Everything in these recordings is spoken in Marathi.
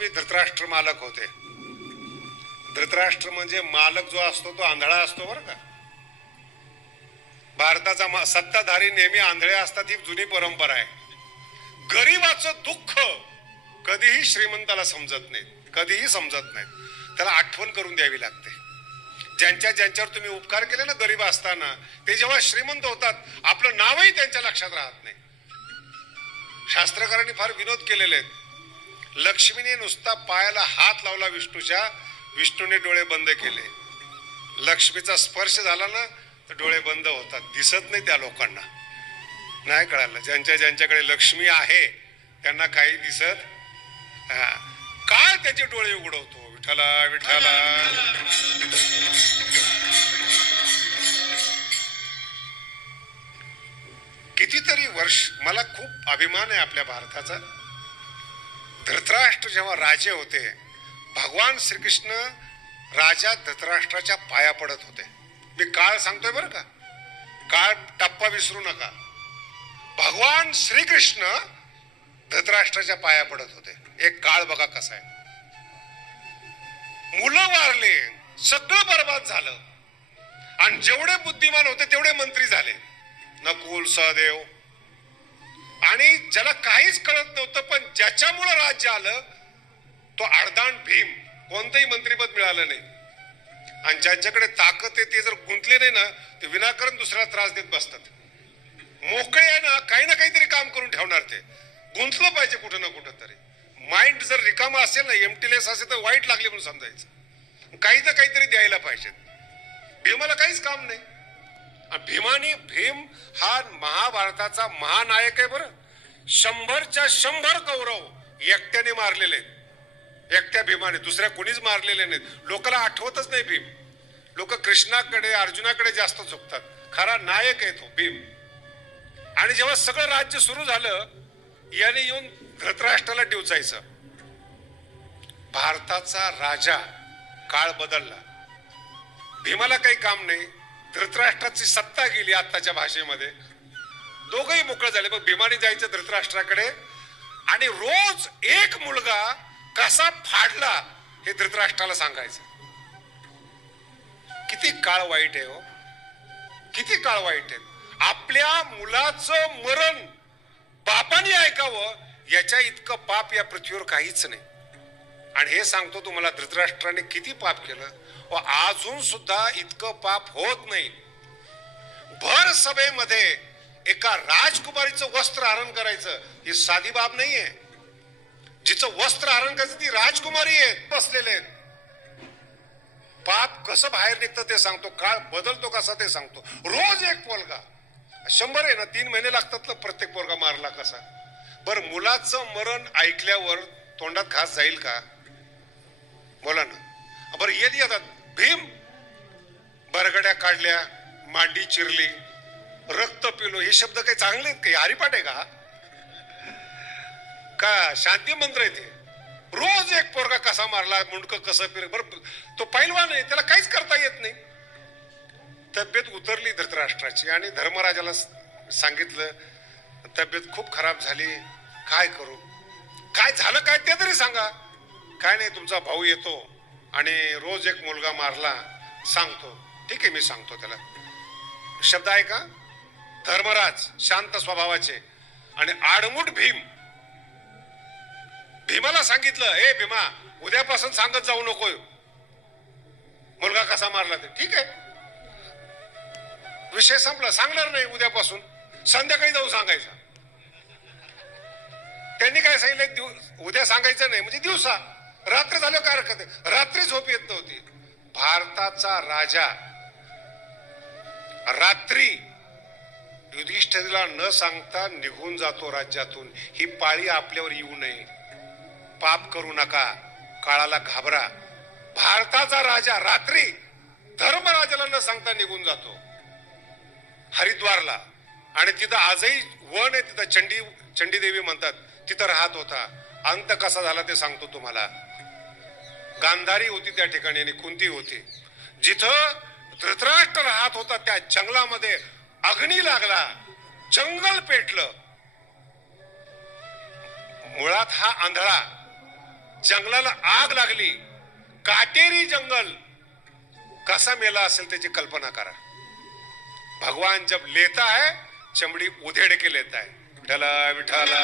पूर्वी धृतराष्ट्र मालक होते. धृतराष्ट्र म्हणजे मालक जो असतो तो आंधळा असतो बरं का. भारताचा सत्ताधारी नेहमी आंधळे असतात ही जुनी परंपरा आहे. गरीबाचं दुःख कधीही श्रीमंताला समजत नाही, कधीही समजत नाही. त्याला आठवण करून द्यावी लागते. ज्यांच्यावर तुम्ही उपकार केले ना गरीब असताना, ते जेव्हा श्रीमंत होतात आपलं नावही त्यांच्या लक्षात राहत नाही. शास्त्रकारांनी फार विनोद केलेले आहेत. लक्ष्मीने नुसता पायाला हात लावला विष्णूच्या, विष्णूने डोळे बंद केले. लक्ष्मीचा स्पर्श झाला ना तर डोळे बंद होतात, दिसत नाही त्या लोकांना. नाही कळालं, ज्यांच्याकडे लक्ष्मी आहे त्यांना काही दिसत. काय त्याचे डोळे उघडवतो विठ्ठला विठ्ठला. कितीतरी वर्ष मला खूप अभिमान आहे आपल्या भारताचा. धृतराष्ट्र जेव्हा राजे होते, भगवान श्रीकृष्ण राजा धृतराष्ट्राच्या पाया पडत होते. मी काळ सांगतोय बरं का, काळ टप्पा विसरू नका. भगवान श्रीकृष्ण धृतराष्ट्राच्या पाया पडत होते. एक काळ बघा कसा आहे. मुलं वारले, सगळं बरबाद झालं, आणि जेवढे बुद्धिमान होते तेवढे मंत्री झाले. नकुल, सहदेव, आणि ज्याला काहीच कळत नव्हतं पण ज्याच्यामुळे राज्य आलं तो अर्धांड भीम, कोणतंही मंत्रीपद मिळालं नाही. आणि ज्यांच्याकडे ताकद आहे ते जर गुंतले नाही ना ते विनाकारण दुसऱ्याला त्रास देत बसतात. मोकळे आहे ना काहीतरी काम करून ठेवणार. ते गुंतलं पाहिजे कुठं ना कुठं तरी. माइंड जर रिकामा असेल ना, एम्प्टीनेस असेल तर वाईट लागले म्हणून समजायचं. काहीतरी द्यायला पाहिजे. भीमाला काहीच काम नाही. भीम हा महाभारताचा महानायक आहे बरं. 100च्या 100 कौरव एकट्याने मारलेले, एकट्या भीमाने, दुसऱ्या कोणीच मारलेले नाहीत. लोकांना आठवतच नाही भीम. लोक कृष्णाकडे अर्जुनाकडे जास्त झुकतात. खरा नायक आहे तो भीम. आणि जेव्हा सगळं राज्य सुरू झालं, याने येऊन धृतराष्ट्राला डिवचायचं. भारताचा राजा, काळ बदलला. भीमाला काही काम नाही, धृतराष्ट्राची सत्ता गेली. आत्ताच्या भाषेमध्ये दोघही मोकळे झाले. मग भीमाने जायचं धृतराष्ट्राकडे, आणि रोज एक मुलगा कसा फाडला हे धृतराष्ट्राला सांगायचं. किती काळ वाईट आहे हो, किती काळ वाईट आहे. आपल्या मुलाचं मरण बापाने ऐकावं याच्या इतकं पाप या पृथ्वीवर काहीच नाही. आणि हे सांगतो तुम्हाला, धृतराष्ट्राने किती पाप केलं व अजून सुद्धा इतकं पाप होत नाही. भर सभेमध्ये एका राजकुमारीचं वस्त्र हरण करायचं ही साधी बाब नाहीये. जिचं वस्त्र हरण करायचं ती राजकुमारी आहे, बसलेले आहेत. पाप कसं बाहेर निघतं ते सांगतो, काळ बदलतो कसा ते सांगतो. रोज एक पोरगा, 100 आहे ना, 3 महिने लागतात ना प्रत्येक पोरगा मारला कसा. बरं, मुलाचं मरण ऐकल्यावर तोंडात घास जाईल का? बोला ना. बरं, येत आता भीम बरगड्या काढल्या, मांडी चिरली, रक्त पिलो, हे शब्द काही चांगले आहेत काही? हरिपाठ आहे का शांती मंत्र आहे ते? रोज एक पोरगा कसा मारला, मुंडक कसं फिर. बरं, तो पैलवान आहे, त्याला काहीच करता येत नाही. तब्येत उतरली धृतराष्ट्राची, आणि धर्मराजाला सांगितलं तब्येत खूप खराब झाली, काय करू? काय झालं काय ते तरी सांगा. काय नाही, तुमचा भाऊ येतो आणि रोज एक मुलगा मारला, सांगतो. ठीक आहे, मी सांगतो त्याला. शब्द आहे का? धर्मराज शांत स्वभावाचे, आणि आडमुठ भीम. भीमाला सांगितलं, हे भीमा, उद्यापासून सांगत जाऊ नको मुलगा कसा मारला ते. ठीक आहे, विषय संपला, सांगणार नाही उद्यापासून. संध्याकाळी जाऊन सांगायचं. त्यांनी काय सांगितलं, उद्या सांगायचं नाही म्हणजे दिवसा. रात्र झालं काय हरकत आहे, रात्री झोप येत नव्हती. भारताचा राजा रात्री युधिष्ठिराला न सांगता निघून जातो राज्यातून. ही पाळी आपल्यावर येऊ नये. पाप करू नका, काळाला घाबरा. भारताचा राजा रात्री धर्मराजाला न सांगता निघून जातो हरिद्वारला, आणि तिथं आजही वन आहे, तिथं चंडीदेवी म्हणतात, तिथं राहत होता. अंत कसा झाला ते सांगतो तुम्हाला. गांधारी होती त्या ठिकाणी आणि कुंती होती. जिथं धृतराष्ट्र राहत होता त्या जंगलामध्ये अग्नी लागला, जंगल पेटलं. मुळात हा आंधळा जंगलाला आग लागली, काटेरी जंगल कसा मेला असेल त्याची कल्पना करा. भगवान जब लेता है चमड़ी उधेड़ के लेता है. विठाला विठाला.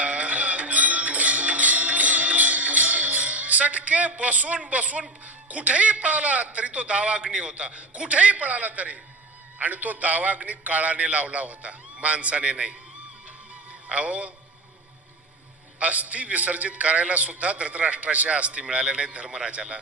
चटके बसून बसून कुठेही पळाला तरी तो दावाग्नी होता, कुठेही पळाला तरी. आणि तो दावाग्नी काळाने लावला होता, माणसाने नाही. अहो, अस्थि विसर्जित करायला सुद्धा धृतराष्ट्राच्या अस्थि मिळाल्या नाहीत धर्मराजाला.